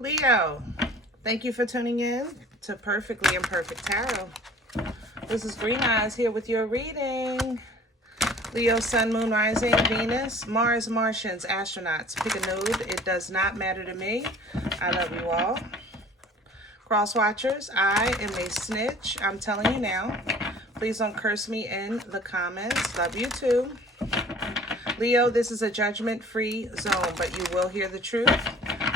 Leo, thank you for tuning in to Perfectly Imperfect Tarot. This is Green Eyes here with your reading. Leo, Sun, Moon, Rising, Venus, Mars, Martians, astronauts. Pick a node. It does not matter to me. I love you all. Cross watchers, I am a snitch. I'm telling you now. Please don't curse me in the comments. Love you too. Leo, this is a judgment-free zone, but you will hear the truth.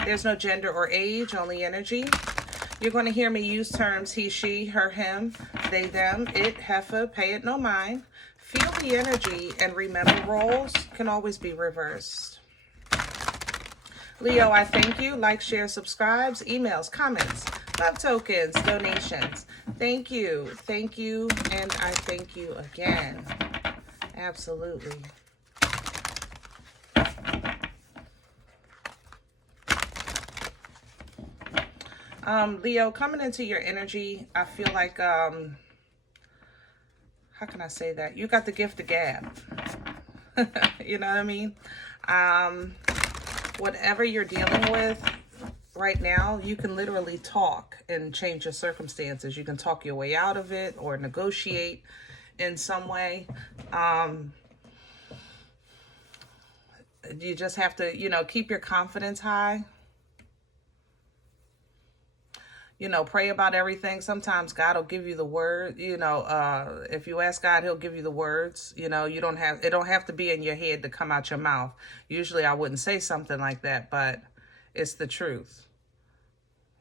There's no gender or age, only energy. You're going to hear me use terms he, she, her, him, they, them, it, heifer, pay it no mind. Feel the energy and remember roles can always be reversed. Leo, I thank you. Like, share, subscribes, emails, comments, love tokens, donations. Thank you, and I thank you again. Absolutely. Leo, coming into your energy, I feel like, how can I say that? You got the gift of gab. You know what I mean? Whatever you're dealing with right now, you can literally talk and change your circumstances. You can talk your way out of it or negotiate in some way. You just have to, keep your confidence high. Pray about everything. Sometimes God will give you the word. If you ask God, he'll give you the words. It don't have to be in your head to come out your mouth. Usually I wouldn't say something like that, but it's the truth.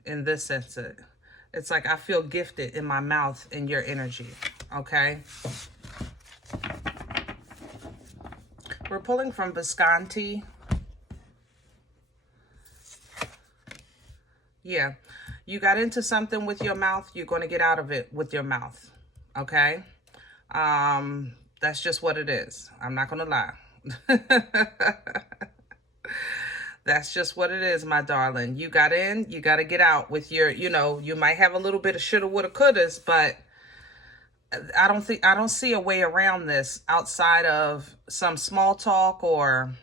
In this sense, it's like I feel gifted in my mouth in your energy. Okay. We're pulling from Visconti. Yeah. You got into something with your mouth, you're going to get out of it with your mouth, okay? That's just what it is. I'm not going to lie. That's just what it is, my darling. You got in, you got to get out with your, you might have a little bit of shoulda, woulda, couldas, but I don't see a way around this outside of some small talk or,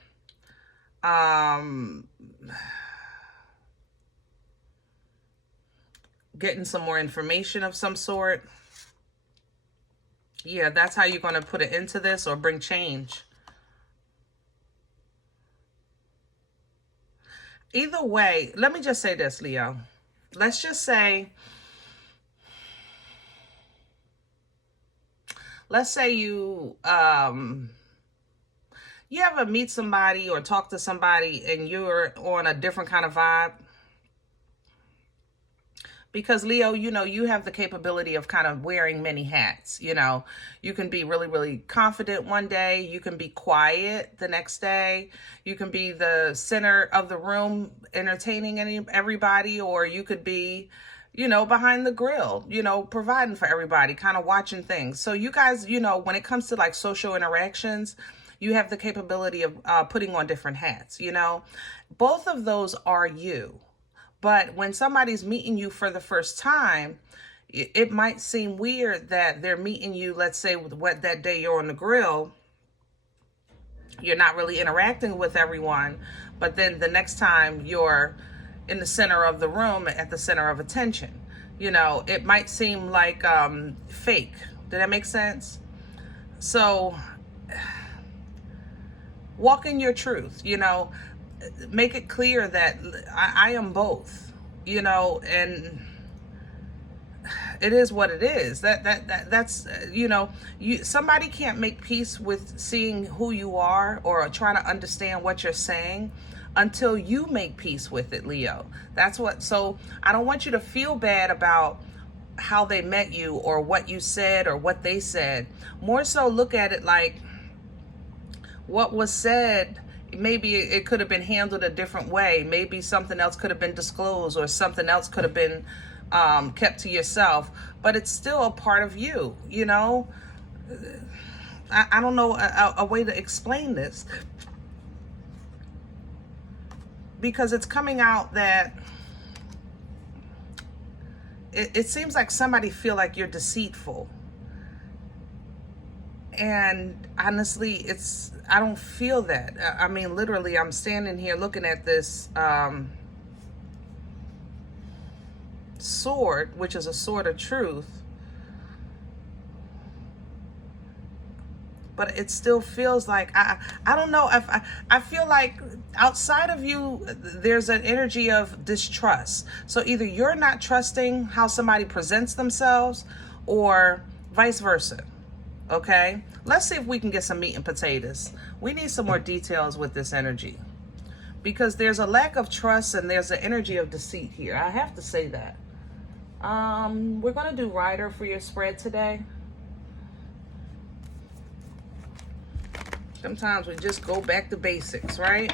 getting some more information of some sort. Yeah, that's how you're going to put it into this or bring change. Either way, let me just say this, Leo. Let's just say, you ever meet somebody or talk to somebody and you're on a different kind of vibe? Because Leo, you have the capability of kind of wearing many hats. You can be really, really confident one day. You can be quiet the next day. You can be the center of the room entertaining everybody, or you could be, behind the grill, providing for everybody, kind of watching things. So you guys, when it comes to like social interactions, you have the capability of putting on different hats, Both of those are you. But when somebody's meeting you for the first time, it might seem weird that they're meeting you, let's say, what that day you're on the grill, you're not really interacting with everyone, but then the next time you're in the center of the room, at the center of attention, it might seem like fake. Did that make sense? So walk in your truth, make it clear that I am both, and it is what it is. That's somebody can't make peace with seeing who you are or trying to understand what you're saying until you make peace with it, Leo. So I don't want you to feel bad about how they met you or what you said or what they said. More so look at it like what was said. Maybe it could have been handled a different way. Maybe something else could have been disclosed or something else could have been kept to yourself, but it's still a part of you, I don't know a way to explain this, because it's coming out that it seems like somebody feel like you're deceitful. And honestly, I don't feel that. I mean, literally, I'm standing here looking at this sword, which is a sword of truth, but it still feels like, I don't know, if I feel like outside of you, there's an energy of distrust. So either you're not trusting how somebody presents themselves or vice versa. Okay, let's see if we can get some meat and potatoes. We need some more details with this energy, because there's a lack of trust and there's an energy of deceit here. I have to say that. We're going to do Rider for your spread today. Sometimes we just go back to basics, right?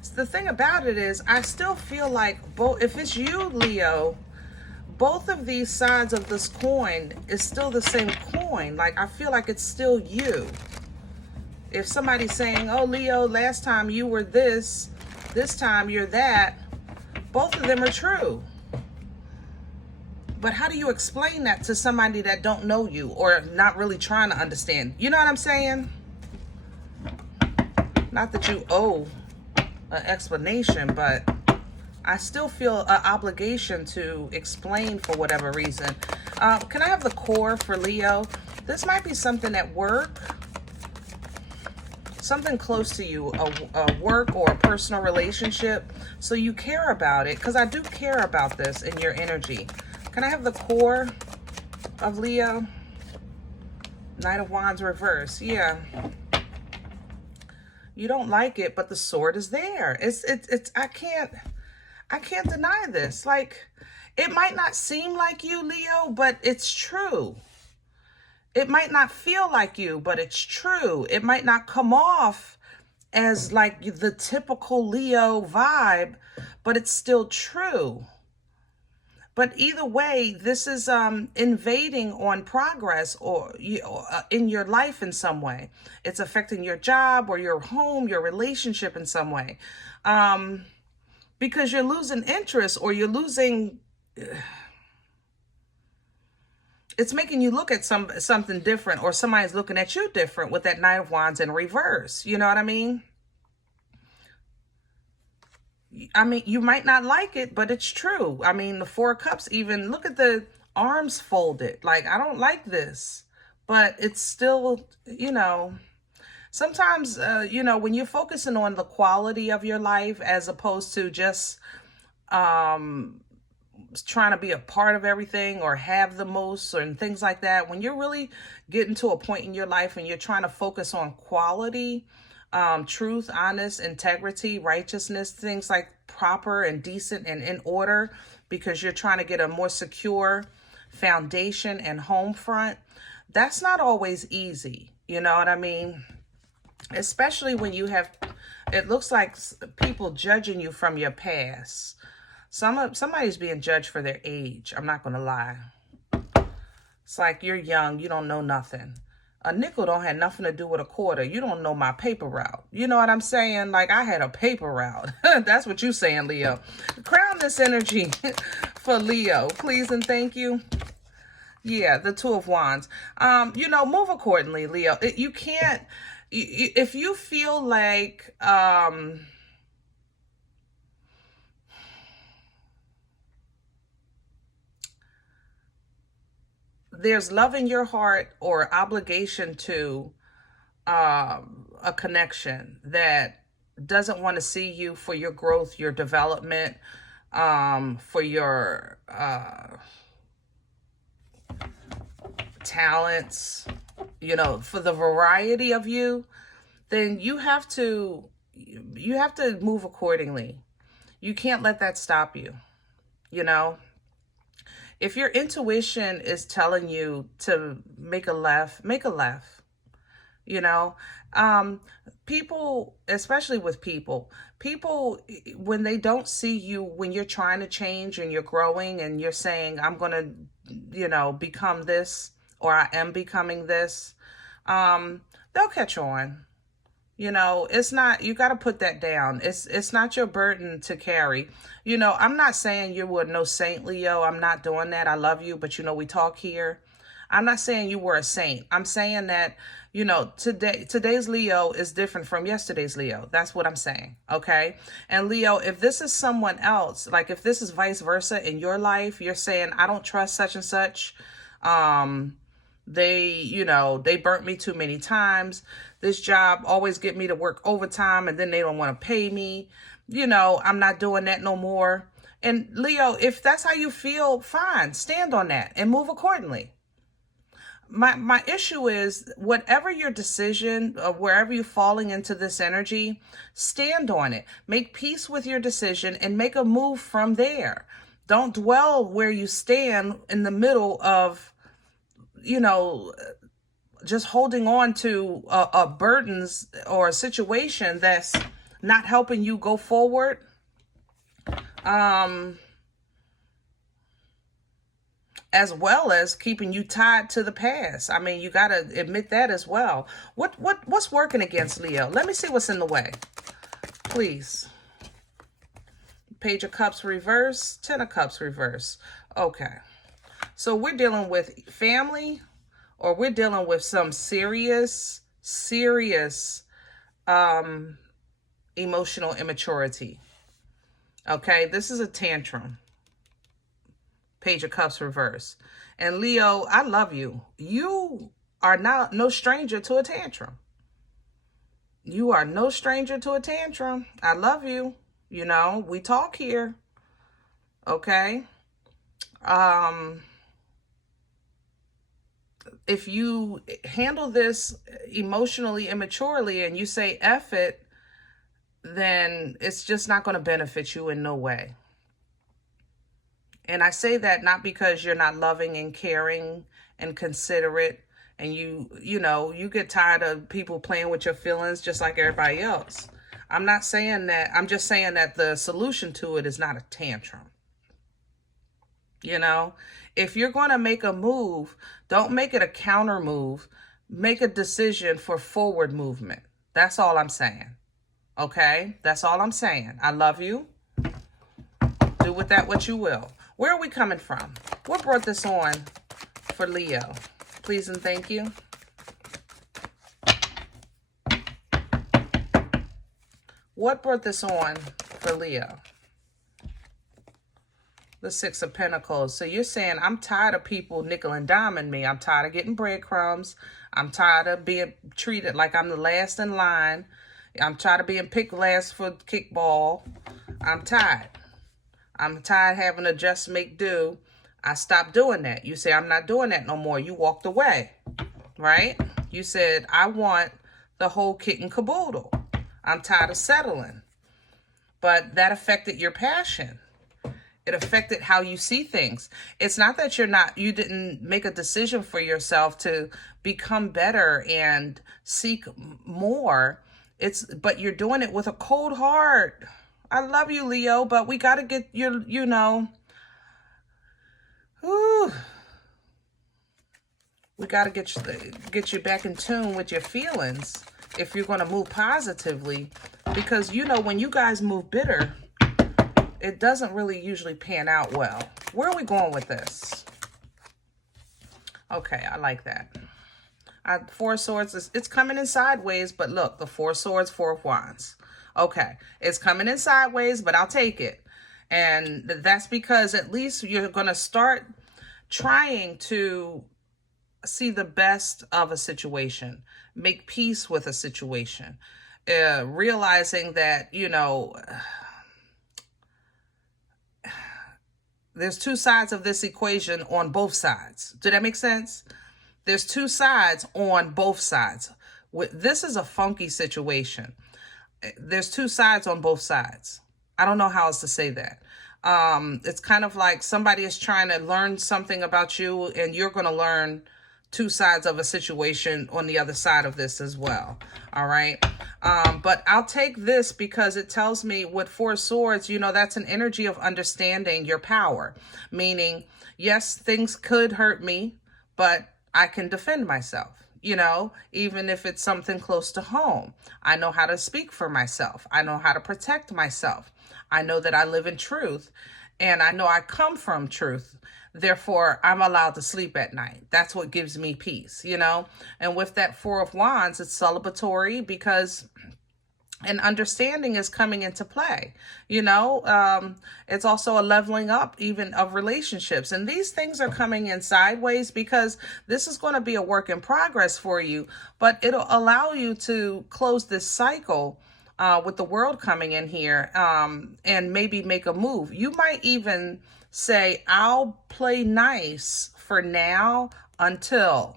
So the thing about it is, I still feel like if it's you, Leo, both of these sides of this coin is still the same coin. Like, I feel like it's still you. If somebody's saying, oh, Leo, last time you were this time you're that, both of them are true. But how do you explain that to somebody that don't know you or not really trying to understand? You know what I'm saying? Not that you owe an explanation, but I still feel an obligation to explain for whatever reason. Can I have the core for Leo? This might be something at work, something close to you, a work or a personal relationship. So you care about it, because I do care about this in your energy. Can I have the core of Leo? Knight of Wands reverse. Yeah. You don't like it, but the sword is there. It's I can't deny this. Like, it might not seem like you, Leo, but it's true. It might not feel like you, but it's true. It might not come off as like the typical Leo vibe, but it's still true. But either way, this is invading on progress or in your life in some way. It's affecting your job or your home, your relationship in some way. Because you're losing interest, or you're losing... It's making you look at something different, or somebody's looking at you different with that Knight of Wands in reverse. You know what I mean? You might not like it, but it's true. I mean, the Four of Cups, even look at the arms folded. Like, I don't like this, but it's still, sometimes, when you're focusing on the quality of your life as opposed to just trying to be a part of everything or have the most and things like that, when you're really getting to a point in your life and you're trying to focus on quality, truth, honest, integrity, righteousness, things like proper and decent and in order, because you're trying to get a more secure foundation and home front, that's not always easy. You know what I mean? Especially when you have, it looks like people judging you from your past. Somebody's being judged for their age. I'm not going to lie. It's like, you're young. You don't know nothing. A nickel don't have nothing to do with a quarter. You don't know my paper route. You know what I'm saying? Like, I had a paper route. That's what you saying, Leo. Crown this energy for Leo, please and thank you. Yeah, the Two of Wands. Move accordingly, Leo. You can't, if you feel like, there's love in your heart or obligation to a connection that doesn't want to see you for your growth, your development, for your talents, for the variety of you, then you have to move accordingly. You can't let that stop you, If your intuition is telling you to make a left, make a left. People, especially with people, when they don't see you, when you're trying to change and you're growing and you're saying, I'm going to, become this, or I am becoming this, they'll catch on. It's not, you got to put that down. It's not your burden to carry. I'm not saying you were no saint, Leo. I'm not doing that. I love you, but we talk here. I'm not saying you were a saint. I'm saying that, you know, today's Leo is different from yesterday's Leo. That's what I'm saying. Okay. And Leo, if this is someone else, like if this is vice versa in your life, you're saying, I don't trust such and such. They, you know, they burnt me too many times. This job always get me to work overtime and then they don't want to pay me. You know, I'm not doing that no more. And Leo, if that's how you feel, fine, stand on that and move accordingly. My issue is whatever your decision or wherever you're falling into this energy, stand on it. Make peace with your decision and make a move from there. Don't dwell where you stand in the middle of, you know, just holding on to burdens or a situation that's not helping you go forward. As well as keeping you tied to the past. I mean, you got to admit that as well. What's working against Leo? Let me see what's in the way. Please. Page of Cups reverse, 10 of Cups reverse. Okay. So we're dealing with family, or we're dealing with some serious emotional immaturity. Okay, this is a tantrum. Page of Cups reverse. And Leo, I love you. You are no stranger to a tantrum. You are no stranger to a tantrum. I love you. You know, we talk here. Okay. If you handle this emotionally immaturely and you say F it, then it's just not going to benefit you in no way. And I say that not because you're not loving and caring and considerate and you know, you get tired of people playing with your feelings just like everybody else. I'm not saying that. I'm just saying that the solution to it is not a tantrum. You know, if you're going to make a move, don't make it a counter move. Make a decision for forward movement. That's all I'm saying. Okay? That's all I'm saying. I love you. Do with that what you will. Where are we coming from? What brought this on for Leo? Please and thank you. What brought this on for Leo? The Six of Pentacles. So you're saying, I'm tired of people nickel and diming me. I'm tired of getting breadcrumbs. I'm tired of being treated like I'm the last in line. I'm tired of being picked last for kickball. I'm tired. I'm tired having to just make do. I stopped doing that. You say, I'm not doing that no more. You walked away, right? You said, I want the whole kit and caboodle. I'm tired of settling. But that affected your passion. It affected how you see things. It's not that you didn't make a decision for yourself to become better and seek more. But you're doing it with a cold heart. I love you, Leo, but we got to get you know, we got to get you back in tune with your feelings if you're going to move positively, because, you know, when you guys move bitter, it doesn't really usually pan out well. Where are we going with this? Okay, I like that. Four of Swords, it's coming in sideways, but look, the Four of Swords, Four of Wands. Okay, it's coming in sideways, but I'll take it. And that's because at least you're going to start trying to see the best of a situation, make peace with a situation, realizing that, you know, there's two sides of this equation on both sides. Did that make sense? There's two sides on both sides. This is a funky situation. There's two sides on both sides. I don't know how else to say that. It's kind of like somebody is trying to learn something about you and you're going to learn two sides of a situation on the other side of this as well. All right. But I'll take this because it tells me with Four of Swords, you know, that's an energy of understanding your power. Meaning, yes, things could hurt me, but I can defend myself. You know, even if it's something close to home, I know how to speak for myself. I know how to protect myself. I know that I live in truth. And I know I come from truth. Therefore, I'm allowed to sleep at night. That's what gives me peace, you know? And with that Four of Wands, it's celebratory because and understanding is coming into play. You know, it's also a leveling up even of relationships. And these things are coming in sideways because this is going to be a work in progress for you, but it'll allow you to close this cycle with the world coming in here, and maybe make a move. You might even say, I'll play nice for now until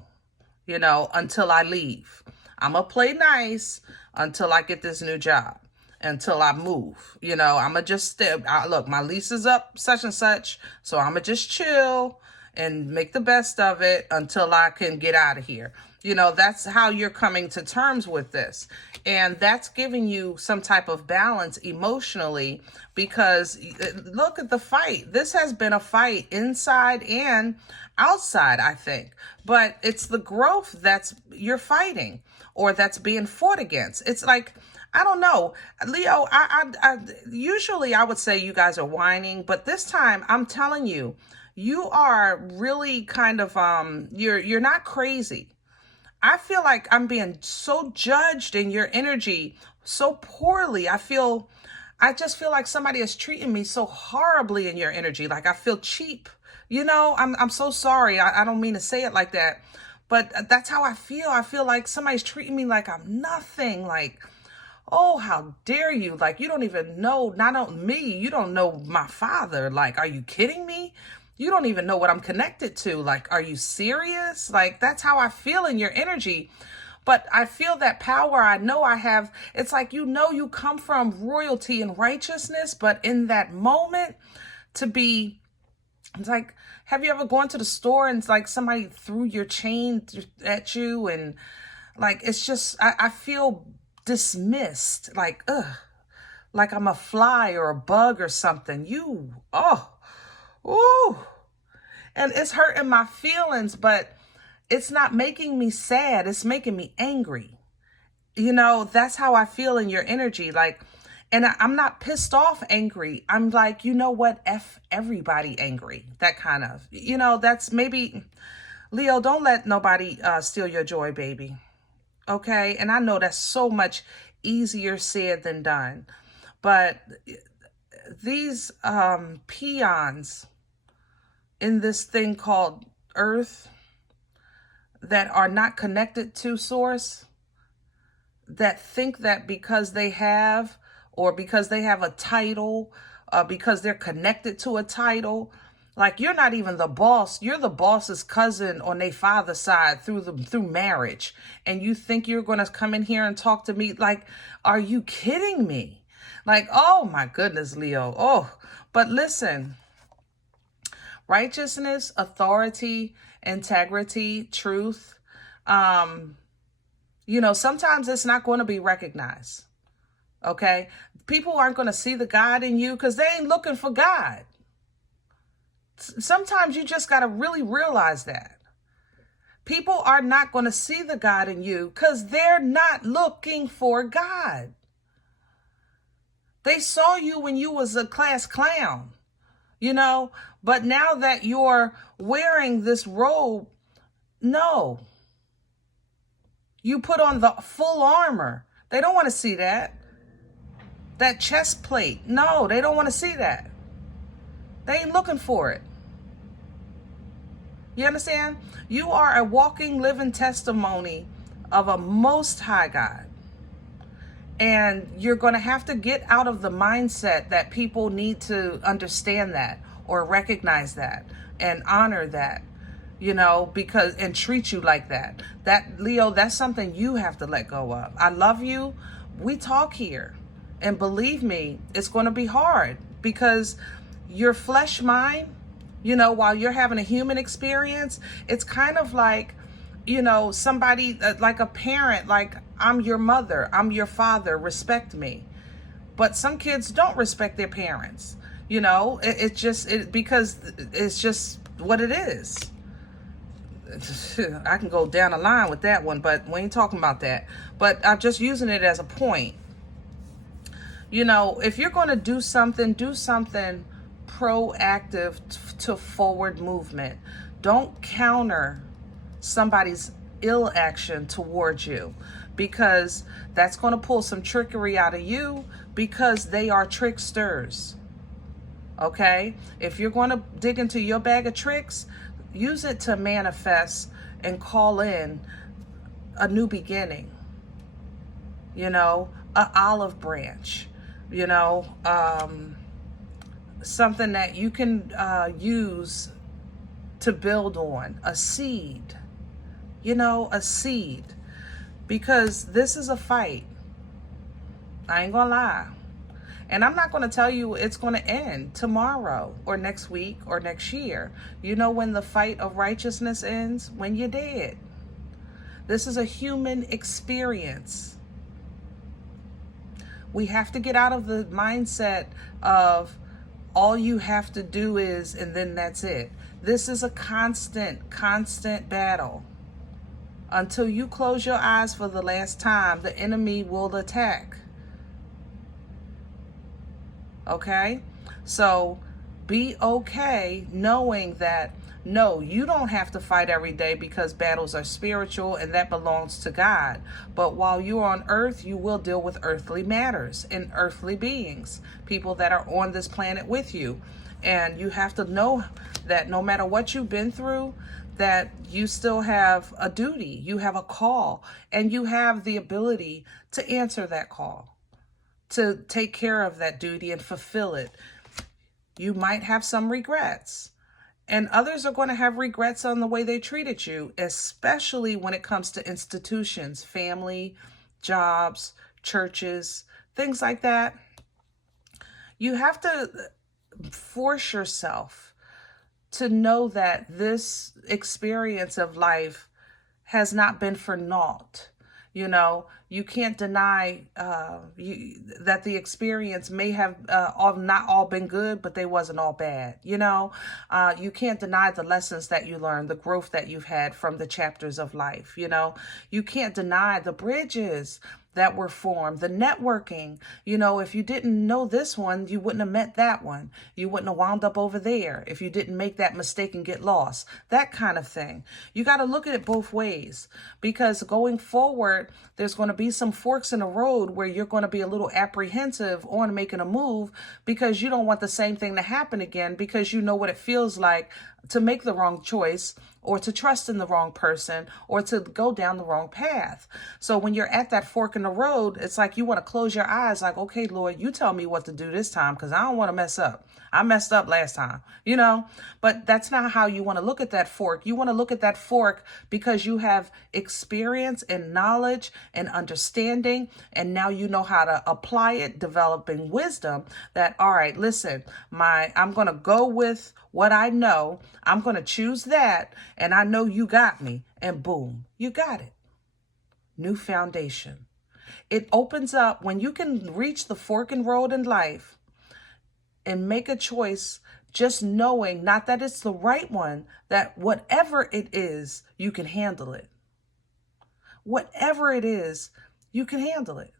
I leave. I'm going to play nice until I get this new job, until I move. I'm going to just look, my lease is up such and such, so I'm going to just chill and make the best of it until I can get out of here. That's how you're coming to terms with this. And that's giving you some type of balance emotionally, because look at the fight. This has been a fight inside and outside, I think. But it's the growth that's you're fighting, or that's being fought against. It's like, I don't know, Leo, I usually I would say you guys are whining, but this time I'm telling you, you are really kind of, you're not crazy. I feel like I'm being so judged in your energy so poorly. I just feel like somebody is treating me so horribly in your energy. Like I feel cheap. I'm so sorry. I don't mean to say it like that, but that's how I feel. I feel like somebody's treating me like I'm nothing. Like, oh, how dare you? Like, you don't even know, not on me. You don't know my father. Like, are you kidding me? You don't even know what I'm connected to. Like, are you serious? Like, that's how I feel in your energy. But I feel that power. I know I have. It's like, you come from royalty and righteousness, but in that moment it's like, have you ever gone to the store and it's like somebody threw your chain at you, and like, it's just, I feel dismissed, like, like I'm a fly or a bug or something. Ooh, and it's hurting my feelings, but it's not making me sad. It's making me angry. That's how I feel in your energy. Like, and I'm not pissed off angry. I'm like, you know what? F everybody angry. That kind of, that's maybe, Leo, don't let nobody steal your joy, baby. Okay? And I know that's so much easier said than done. But these peons in this thing called Earth that are not connected to Source, that think that because they have, or because they have a title, because they're connected to a title, like, you're not even the boss. You're the boss's cousin on their father's side through marriage. And you think you're going to come in here and talk to me? Like, are you kidding me? Like, oh my goodness, Leo. Oh, but listen, righteousness, authority, integrity, truth, sometimes it's not going to be recognized. Okay? People aren't going to see the God in you because they ain't looking for God. Sometimes you just got to really realize that. People are not going to see the God in you because they're not looking for God. They saw you when you was a class clown, but now that you're wearing this robe, no. You put on the full armor. They don't want to see that. That chest plate. No, they don't want to see that. They ain't looking for it. You understand? You are a walking, living testimony of a most high God. And you're going to have to get out of the mindset that people need to understand that or recognize that and honor that, because, and treat you like that. That, Leo, that's something you have to let go of. I love you. We talk here. And believe me, it's going to be hard because your flesh mind, while you're having a human experience, it's kind of like, somebody, like a parent, like, I'm your mother, I'm your father, respect me. But some kids don't respect their parents. Because it's just what it is. I can go down the line with that one, but we ain't talking about that. But I'm just using it as a point. If you're going to do something proactive to forward movement. Don't counter somebody's ill action towards you, because that's going to pull some trickery out of you, because they are tricksters. Okay? If you're going to dig into your bag of tricks, use it to manifest and call in a new beginning. You know, an olive branch, you know, something that you can use to build on, a seed, you know, a seed, because this is a fight. I ain't gonna lie. And I'm not going to tell you it's going to end tomorrow or next week or next year. You know when the fight of righteousness ends? When you're dead. This is a human experience. We have to get out of the mindset of all you have to do is, and then that's it. This is a constant battle. Until you close your eyes for the last time, the enemy will attack. Okay? So be okay knowing that, no, you don't have to fight every day, because battles are spiritual and that belongs to God. But while you're on earth, you will deal with earthly matters and earthly beings, people that are on this planet with you. And you have to know that no matter what you've been through, that you still have a duty, you have a call, and you have the ability to answer that call, to take care of that duty and fulfill it. You might have some regrets, and others are going to have regrets on the way they treated you, especially when it comes to institutions, family, jobs, churches, things like that. You have to force yourself to know that this experience of life has not been for naught. You know, you can't deny that the experience may have not all been good, but they wasn't all bad. You know, you can't deny the lessons that you learned, the growth that you've had from the chapters of life. You know, you can't deny the bridges that were formed, the networking. You know, if you didn't know this one, you wouldn't have met that one. You wouldn't have wound up over there if you didn't make that mistake and get lost. That kind of thing. You got to look at it both ways, because going forward, there's going to be some forks in the road where you're going to be a little apprehensive on making a move, because you don't want the same thing to happen again, because you know what it feels like to make the wrong choice, or to trust in the wrong person, or to go down the wrong path. So when you're at that fork in the road, it's like you want to close your eyes, like, okay, Lord, you tell me what to do this time, because I don't want to mess up. I messed up last time, you know, but that's not how you want to look at that fork. You want to look at that fork because you have experience and knowledge and understanding, and now you know how to apply it, developing wisdom that, all right, listen, I'm going to go with what I know. I'm going to choose that, and I know you got me, and boom, you got it. New foundation. It opens up when you can reach the fork in road in life and make a choice, just knowing, not that it's the right one, that whatever it is, you can handle it. Whatever it is, you can handle it.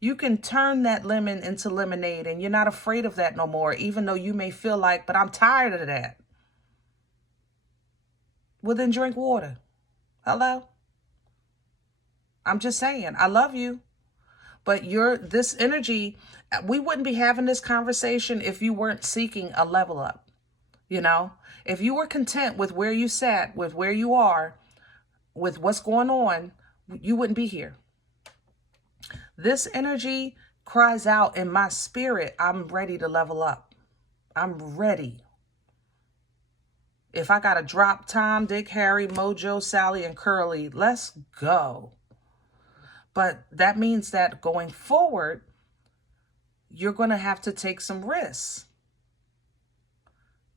You can turn that lemon into lemonade, and you're not afraid of that no more, even though you may feel like, but I'm tired of that. Well, then drink water. Hello? I'm just saying, I love you. But this energy, we wouldn't be having this conversation if you weren't seeking a level up. You know, if you were content with where you sat, with where you are, with what's going on, you wouldn't be here. This energy cries out in my spirit, I'm ready to level up. I'm ready. If I got to drop Tom, Dick, Harry, Mojo, Sally, and Curly, let's go. But that means that going forward, you're going to have to take some risks,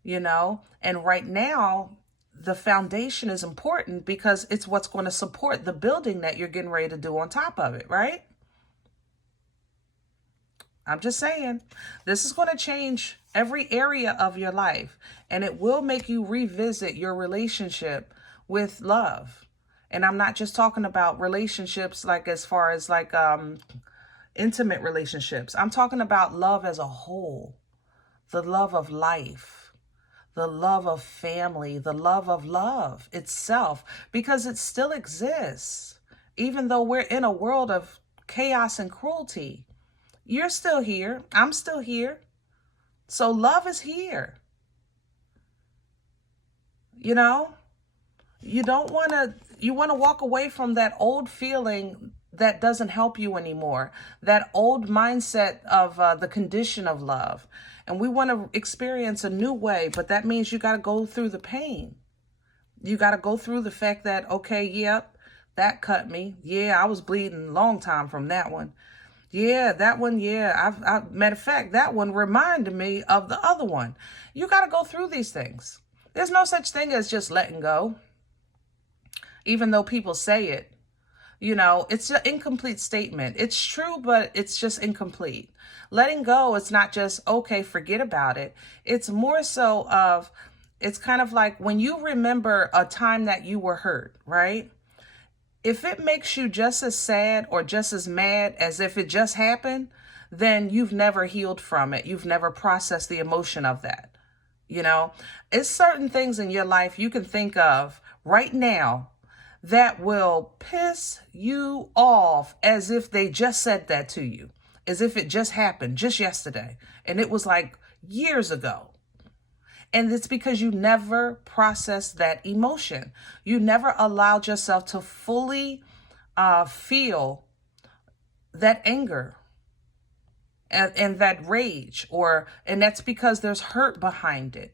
you know? And right now, the foundation is important because it's what's going to support the building that you're getting ready to do on top of it, right? I'm just saying, this is going to change every area of your life, and it will make you revisit your relationship with love. And I'm not just talking about relationships like as far as like intimate relationships. I'm talking about love as a whole. the love of life, the love of family, the love of love itself, because it still exists. Even though we're in a world of chaos and cruelty, you're still here. I'm still here. So love is here. You know, you want to walk away from that old feeling that doesn't help you anymore, that old mindset of the condition of love. And we want to experience a new way, but that means you got to go through the pain. You got to go through the fact that, okay, yep, that cut me. Yeah, I was bleeding a long time from that one. Yeah, that one, yeah. Matter of fact, that one reminded me of the other one. You got to go through these things. There's no such thing as just letting go. Even though people say it, you know, it's an incomplete statement. It's true, but it's just incomplete. Letting go is not just, okay, forget about it. It's more so of, it's kind of like when you remember a time that you were hurt, right? If it makes you just as sad or just as mad as if it just happened, then you've never healed from it. You've never processed the emotion of that. You know, it's certain things in your life you can think of right now that will piss you off as if they just said that to you, as if it just happened just yesterday. And it was like years ago. And it's because you never processed that emotion. You never allowed yourself to fully feel that anger and that rage, and that's because there's hurt behind it.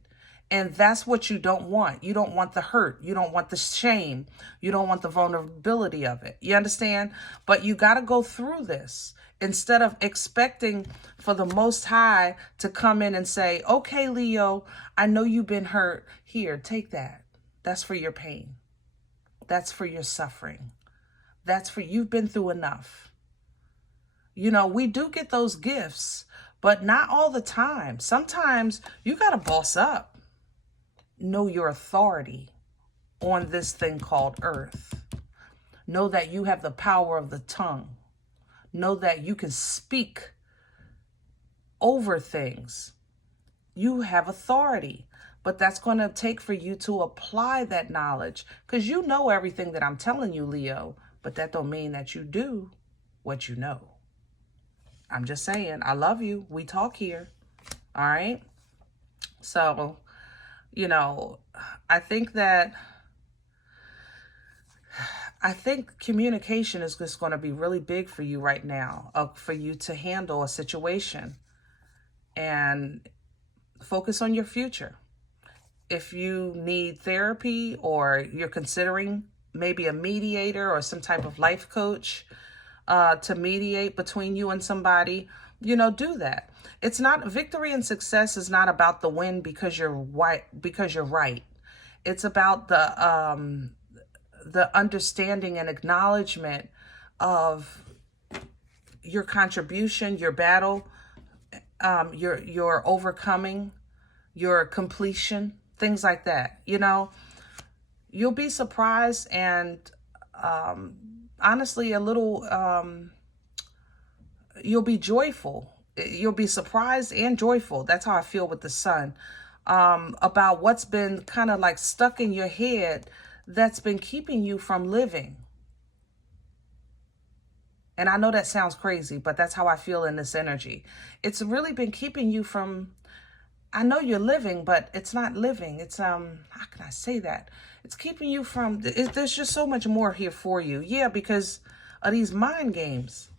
And that's what you don't want. You don't want the hurt. You don't want the shame. You don't want the vulnerability of it. You understand? But you got to go through this instead of expecting for the Most High to come in and say, okay, Leo, I know you've been hurt. Here, take that. That's for your pain. That's for your suffering. That's for you've been through enough. You know, we do get those gifts, but not all the time. Sometimes you got to boss up. Know your authority on this thing called earth. Know that you have the power of the tongue. Know that you can speak over things. You have authority, but that's going to take for you to apply that knowledge, because you know everything that I'm telling you, Leo, but that don't mean that you do what you know. I'm just saying, I love you. We talk here. All right. So, you know, I think communication is just going to be really big for you right now, for you to handle a situation and focus on your future. If you need therapy or you're considering maybe a mediator or some type of life coach to mediate between you and somebody, you know, do that. It's not, victory and success is not about the win because you're right. It's about the understanding and acknowledgement of your contribution, your battle, your overcoming, your completion, things like that. You know, you'll be surprised and honestly a little, you'll be joyful. You'll be surprised and joyful. That's how I feel with the sun, about what's been kind of like stuck in your head that's been keeping you from living. And I know that sounds crazy, but that's how I feel in this energy. It's really been keeping you from, I know you're living, but it's not living. It's, how can I say that? It's keeping you from, there's just so much more here for you. Yeah, because of these mind games.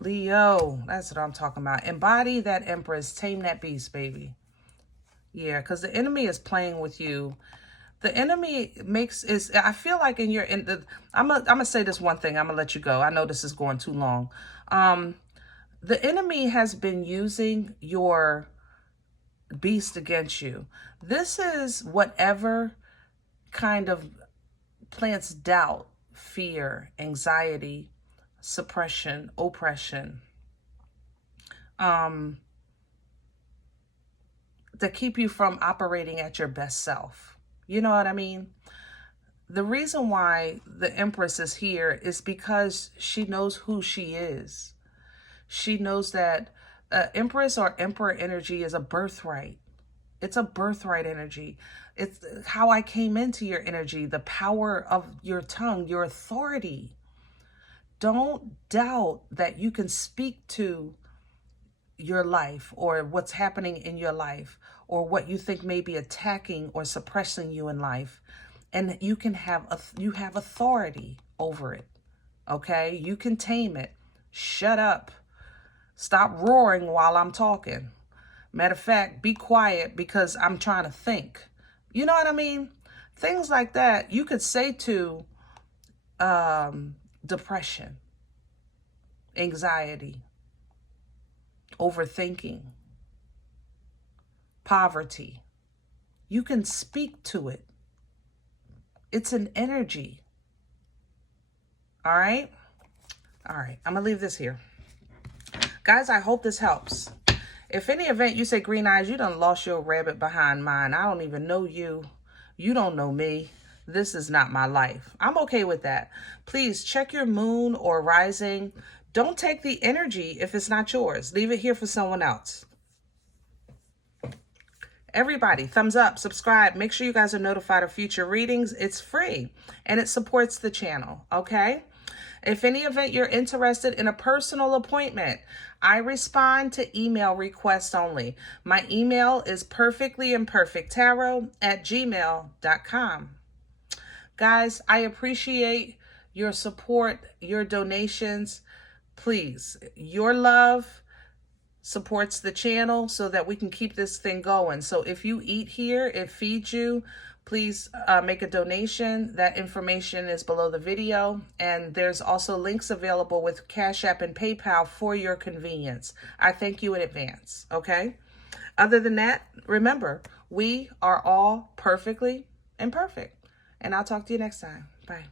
Leo, that's what I'm talking about. Embody that Empress, tame that beast, baby. Yeah, because the enemy is playing with you. The enemy I feel like I'm gonna say this one thing, I'm gonna let you go. I know this is going too long. The enemy has been using your beast against you. This is whatever kind of plants doubt, fear, anxiety, suppression, oppression, that keep you from operating at your best self. You know what I mean? The reason why the Empress is here is because she knows who she is. She knows that Empress or Emperor energy is a birthright. It's a birthright energy. It's how I came into your energy, the power of your tongue, your authority. Don't doubt that you can speak to your life or what's happening in your life or what you think may be attacking or suppressing you in life. And you can have you have authority over it. Okay? You can tame it. Shut up. Stop roaring while I'm talking. Matter of fact, be quiet because I'm trying to think. You know what I mean? Things like that you could say to depression, anxiety, overthinking, poverty. You can speak to it. It's an energy. All right? All right. I'm going to leave this here. Guys, I hope this helps. If any event you say, Green Eyes, you done lost your rabbit behind mine. I don't even know you. You don't know me. This is not my life. I'm okay with that. Please check your moon or rising. Don't take the energy if it's not yours. Leave it here for someone else. Everybody, thumbs up, subscribe. Make sure you guys are notified of future readings. It's free and it supports the channel, okay? If any event you're interested in a personal appointment, I respond to email requests only. My email is perfectlyimperfecttarot@gmail.com. Guys, I appreciate your support, your donations. Please, your love supports the channel so that we can keep this thing going. So if you eat here, it feeds you. Please make a donation. That information is below the video. And there's also links available with Cash App and PayPal for your convenience. I thank you in advance, okay? Other than that, remember, we are all perfectly imperfect. And I'll talk to you next time. Bye.